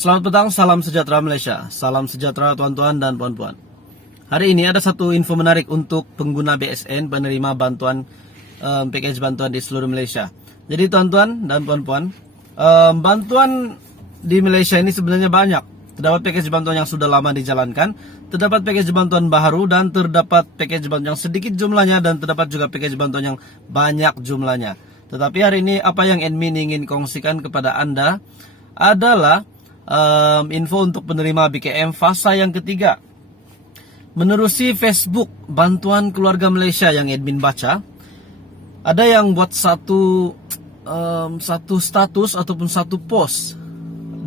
Selamat petang, salam sejahtera Malaysia. Salam sejahtera tuan-tuan dan puan-puan. Hari ini ada satu info menarik untuk pengguna BSN penerima bantuan package bantuan di seluruh Malaysia. Jadi tuan-tuan dan puan-puan, bantuan di Malaysia ini sebenarnya banyak. Terdapat package bantuan yang sudah lama dijalankan, terdapat package bantuan baru, dan terdapat package bantuan yang sedikit jumlahnya, dan terdapat juga package bantuan yang banyak jumlahnya. Tetapi hari ini apa yang admin ingin kongsikan kepada Anda adalah info untuk penerima BKM fasa yang ketiga. Menerusi Facebook Bantuan Keluarga Malaysia yang admin baca, ada yang buat satu status ataupun satu post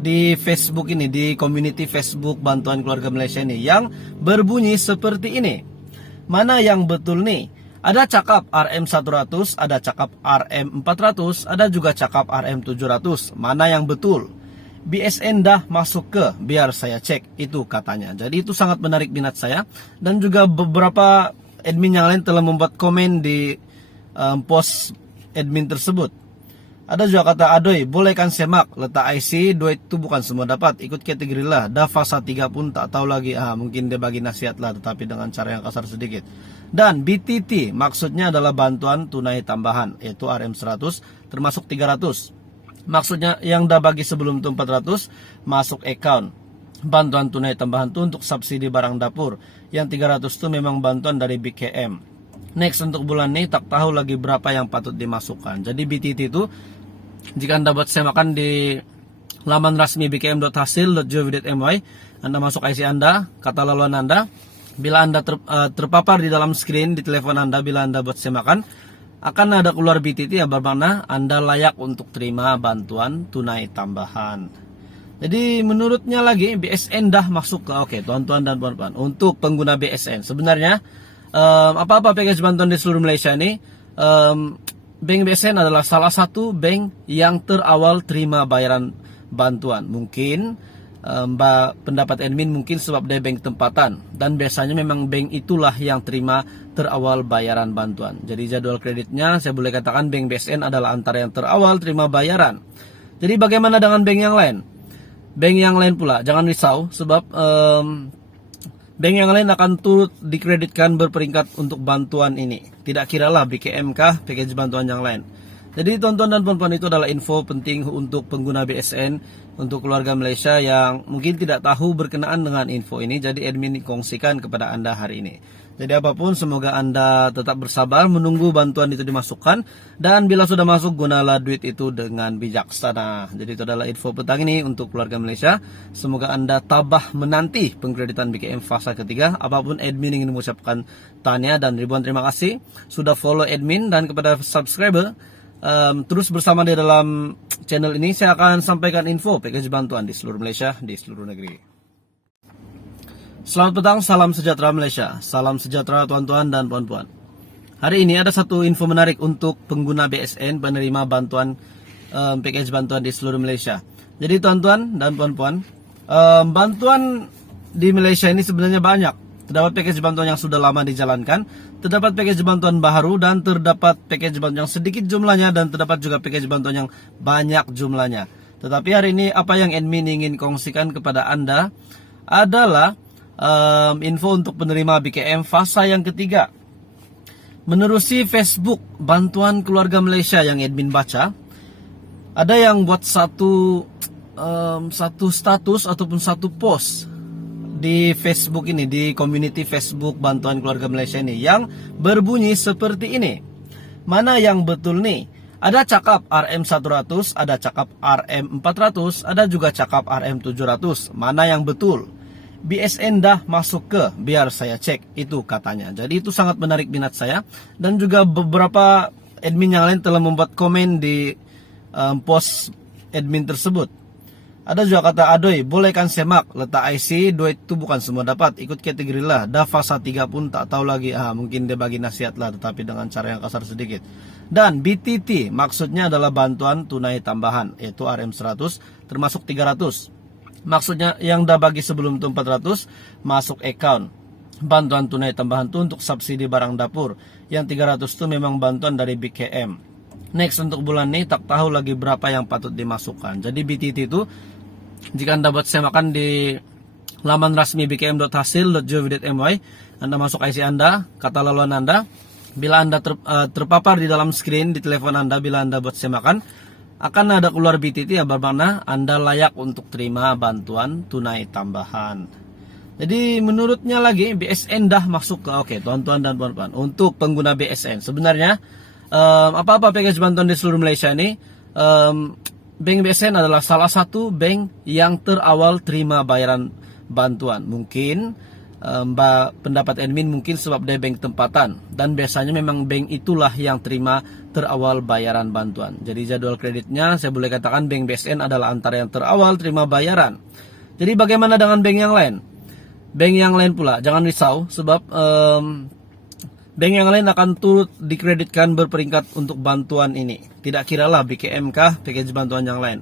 di Facebook ini, di community Facebook Bantuan Keluarga Malaysia ini, yang berbunyi seperti ini. Mana yang betul nih? Ada cakap RM100, ada cakap RM400, ada juga cakap RM700. Mana yang betul? BSN dah masuk ke, biar saya cek, itu katanya. Jadi itu sangat menarik minat saya. Dan juga beberapa admin yang lain telah membuat komen di post admin tersebut. Ada juga kata, adoy, boleh kan semak, letak IC, duit itu bukan semua dapat, ikut kategori lah. Dah fasa 3 pun tak tahu lagi, mungkin dia bagi nasihat lah, tetapi dengan cara yang kasar sedikit. Dan BTT, maksudnya adalah bantuan tunai tambahan, yaitu RM100, termasuk 300. Maksudnya yang dah bagi sebelum itu 400, masuk account. Bantuan tunai tambahan itu untuk subsidi barang dapur. Yang 300 itu memang bantuan dari BKM. Next, untuk bulan ini tak tahu lagi berapa yang patut dimasukkan. Jadi BTT itu, jika Anda buat semakan di laman resmi bkm.hasil.gov.my, Anda masuk IC Anda, kata laluan Anda. Bila Anda terpapar di dalam screen di telepon Anda, bila Anda buat semakan, akan ada keluar BTT yang bermakna Anda layak untuk terima bantuan tunai tambahan. Jadi menurutnya lagi BSN dah masuk ke, oke tuan-tuan dan puan-puan, untuk pengguna BSN sebenarnya apa-apa package bantuan di seluruh Malaysia ini, bank BSN adalah salah satu bank yang terawal terima bayaran bantuan. Mungkin pendapat admin mungkin sebab dia bank tempatan, dan biasanya memang bank itulah yang terima terawal bayaran bantuan. Jadi jadwal kreditnya saya boleh katakan bank BSN adalah antara yang terawal terima bayaran. Jadi bagaimana dengan bank yang lain? Bank yang lain pula jangan risau, sebab bank yang lain akan turut dikreditkan berperingkat untuk bantuan ini. Tidak kiralah BKM kah package bantuan yang lain. Jadi tonton dan puan-puan, itu adalah info penting untuk pengguna BSN, untuk keluarga Malaysia yang mungkin tidak tahu berkenaan dengan info ini. Jadi admin kongsikan kepada Anda hari ini. Jadi apapun, semoga Anda tetap bersabar menunggu bantuan itu dimasukkan. Dan bila sudah masuk, gunalah duit itu dengan bijaksana. Jadi itu adalah info petang ini untuk keluarga Malaysia. Semoga Anda tabah menanti pengkreditan BKM fasa ketiga. Apapun, admin ingin mengucapkan tahniah dan ribuan terima kasih sudah follow admin. Dan kepada subscriber, terus bersama di dalam channel ini, saya akan sampaikan info package bantuan di seluruh Malaysia, di seluruh negeri. Selamat petang, salam sejahtera Malaysia. Salam sejahtera tuan-tuan dan puan-puan. Hari ini ada satu info menarik untuk pengguna BSN penerima bantuan package bantuan di seluruh Malaysia. Jadi tuan-tuan dan puan-puan, bantuan di Malaysia ini sebenarnya banyak. Terdapat package bantuan yang sudah lama dijalankan, terdapat package bantuan baru, dan terdapat package bantuan yang sedikit jumlahnya, dan terdapat juga package bantuan yang banyak jumlahnya. Tetapi hari ini apa yang admin ingin kongsikan kepada Anda adalah info untuk penerima BKM fasa yang ketiga. Menerusi Facebook Bantuan Keluarga Malaysia yang admin baca, ada yang buat satu status ataupun satu post di Facebook ini, di community Facebook Bantuan Keluarga Malaysia ini, yang berbunyi seperti ini. Mana yang betul nih? Ada cakap RM100, ada cakap RM400, ada juga cakap RM700. Mana yang betul? BSN dah masuk ke, biar saya cek, itu katanya. Jadi itu sangat menarik minat saya. Dan juga beberapa admin yang lain telah membuat komen di post admin tersebut. Ada juga kata, adoy, boleh kan semak, letak IC, duit itu bukan semua dapat, ikut kategori lah. Dah fasa 3 pun tak tahu lagi, mungkin dia bagi nasihat lah, tetapi dengan cara yang kasar sedikit. Dan BTT, maksudnya adalah bantuan tunai tambahan, yaitu RM100, termasuk 300. Maksudnya yang dah bagi sebelum itu 400, masuk account. Bantuan tunai tambahan itu untuk subsidi barang dapur. Yang 300 itu memang bantuan dari BKM. Next, untuk bulan ini tak tahu lagi berapa yang patut dimasukkan. Jadi BTT itu, Jika Anda buat semakan di laman resmi bkm.hasil.gov.my, Anda masuk IC Anda, kata laluan Anda. Bila Anda terpapar di dalam screen di telepon Anda, bila Anda buat semakan, akan ada keluar BTT yang bermakna Anda layak untuk terima bantuan tunai tambahan. Jadi menurutnya lagi BSN dah masuk ke oke, tuan-tuan dan puan-puan, untuk pengguna BSN. Sebenarnya apa-apa package bantuan di seluruh Malaysia ini, Bank BSN adalah salah satu bank yang terawal terima bayaran bantuan. Mungkin pendapat admin mungkin sebab dia bank tempatan, dan biasanya memang bank itulah yang terima terawal bayaran bantuan. Jadi jadwal kreditnya saya boleh katakan Bank BSN adalah antara yang terawal terima bayaran. Jadi bagaimana dengan bank yang lain? Bank yang lain pula jangan risau, sebab bank yang lain akan turut dikreditkan berperingkat untuk bantuan ini. Tidak kiralah BKM kah package bantuan yang lain.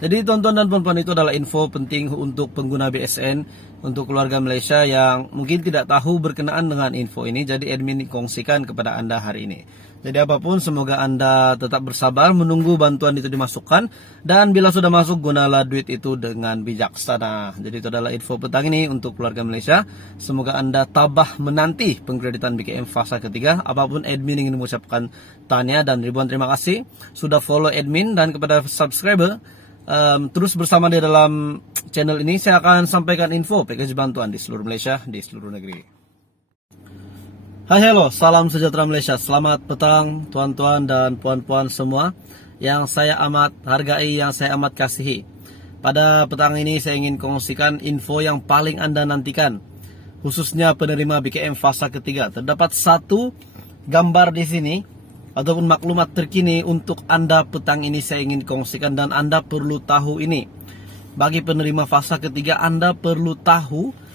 Jadi tuan-tuan dan puan-puan, itu adalah info penting untuk pengguna BSN, untuk keluarga Malaysia yang mungkin tidak tahu berkenaan dengan info ini. Jadi admin kongsikan kepada Anda hari ini. Jadi apapun, semoga Anda tetap bersabar menunggu bantuan itu dimasukkan. Dan bila sudah masuk, gunalah duit itu dengan bijaksana. Jadi itu adalah info petang ini untuk keluarga Malaysia. Semoga Anda tabah menanti pengkreditan BKM fasa ketiga. Apapun, admin ingin mengucapkan tanya dan ribuan terima kasih sudah follow admin. Dan kepada subscriber, terus bersama di dalam channel ini, saya akan sampaikan info package bantuan di seluruh Malaysia, di seluruh negeri. Hai, halo, salam sejahtera Malaysia. Selamat petang tuan-tuan dan puan-puan semua yang saya amat hargai, yang saya amat kasihi. Pada petang ini saya ingin kongsikan info yang paling Anda nantikan, khususnya penerima BKM fasa ketiga. Terdapat satu gambar di sini ataupun maklumat terkini untuk Anda petang ini saya ingin kongsikan, dan Anda perlu tahu ini. Bagi penerima fasa ketiga, Anda perlu tahu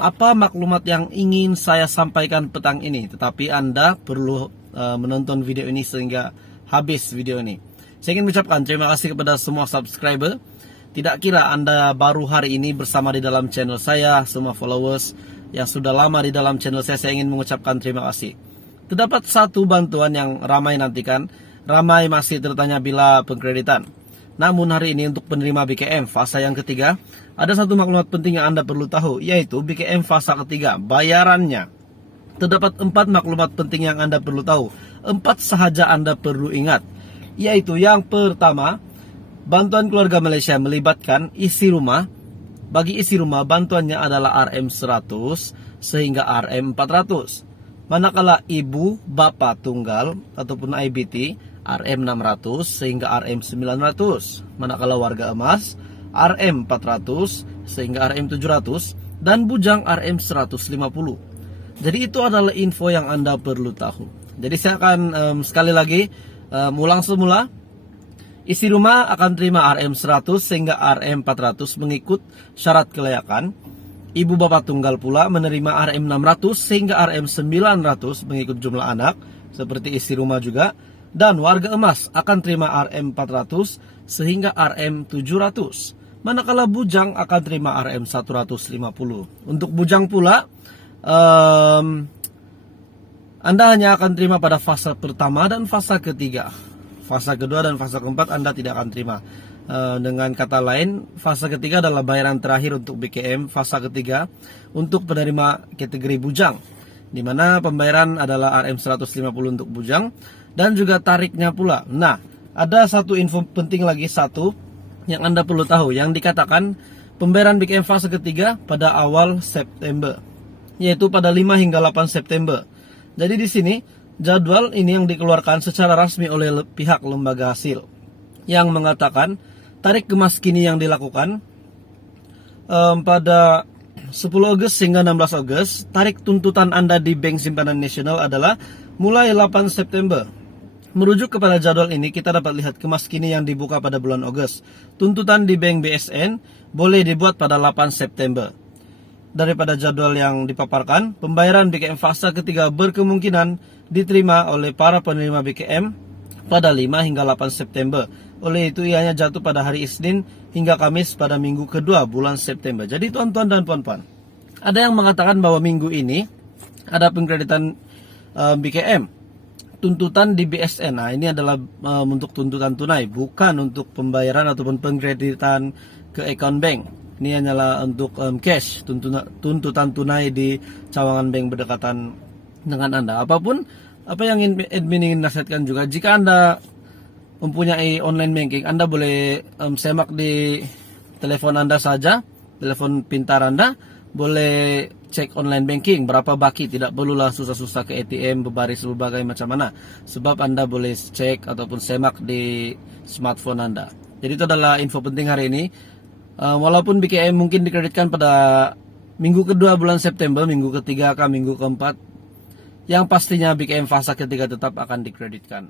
apa maklumat yang ingin saya sampaikan petang ini. Tetapi Anda perlu menonton video ini sehingga habis video ini. Saya ingin mengucapkan terima kasih kepada semua subscriber. Tidak kira Anda baru hari ini bersama di dalam channel saya, semua followers yang sudah lama di dalam channel saya ingin mengucapkan terima kasih. Terdapat satu bantuan yang ramai nantikan, ramai masih tertanya bila pengkreditan. Namun hari ini untuk penerima BKM fasa yang ketiga, ada satu maklumat penting yang Anda perlu tahu, yaitu BKM fasa ketiga, bayarannya. Terdapat 4 maklumat penting yang Anda perlu tahu. 4 sahaja Anda perlu ingat, yaitu yang pertama, bantuan keluarga Malaysia melibatkan isi rumah. Bagi isi rumah, bantuannya adalah RM100 sehingga RM400. Manakala ibu, bapa tunggal ataupun IBT, RM600 sehingga RM900. Manakala warga emas, RM400 sehingga RM700, dan bujang RM150. Jadi itu adalah info yang Anda perlu tahu. Jadi saya akan sekali lagi ulang semula. Isi rumah akan terima RM100 sehingga RM400 mengikut syarat kelayakan. Ibu bapak tunggal pula menerima RM600 sehingga RM900 mengikut jumlah anak, seperti isi rumah juga. Dan warga emas akan terima RM400 sehingga RM700. Manakala bujang akan terima RM150. Untuk bujang pula, Anda hanya akan terima pada fase pertama dan fase ketiga. Fase kedua dan fase keempat Anda tidak akan terima. Dengan kata lain, fase ketiga adalah bayaran terakhir untuk BKM fase ketiga untuk penerima kategori bujang, di mana pembayaran adalah RM150 untuk bujang dan juga tariknya pula. Nah, ada satu info penting lagi, satu yang Anda perlu tahu, yang dikatakan pembayaran BKM fase ketiga pada awal September, yaitu pada 5 hingga 8 September. Jadi di sini jadwal ini yang dikeluarkan secara resmi oleh pihak lembaga hasil, yang mengatakan tarik kemas kini yang dilakukan pada 10 Ogos hingga 16 Ogos. Tarik tuntutan Anda di Bank Simpanan Nasional adalah mulai 8 September. Merujuk kepada jadwal ini, kita dapat lihat kemas kini yang dibuka pada bulan Ogos. Tuntutan di Bank BSN boleh dibuat pada 8 September. Daripada jadwal yang dipaparkan, pembayaran BKM fase ketiga berkemungkinan diterima oleh para penerima BKM pada 5 hingga 8 September. Oleh itu ianya jatuh pada hari Isnin hingga Kamis pada minggu kedua bulan September. Jadi tuan-tuan dan puan-puan, ada yang mengatakan bahwa minggu ini ada pengkreditan BKM. Tuntutan di BSN, nah ini adalah untuk tuntutan tunai, bukan untuk pembayaran ataupun pengkreditan ke account bank. Ini hanyalah untuk cash, tuntutan tunai di cawangan bank berdekatan dengan Anda. Apapun apa yang admin ingin nasihatkan juga, jika Anda mempunyai online banking, Anda boleh semak di telepon Anda saja, telepon pintar Anda, boleh cek online banking berapa baki, tidak perlulah susah-susah ke ATM berbaris berbagai macam mana, sebab Anda boleh cek ataupun semak di smartphone Anda. Jadi itu adalah info penting hari ini. Walaupun BKM mungkin dikreditkan pada minggu kedua bulan September, minggu ketiga ke minggu keempat, yang pastinya BKM fasa ketiga tetap akan dikreditkan.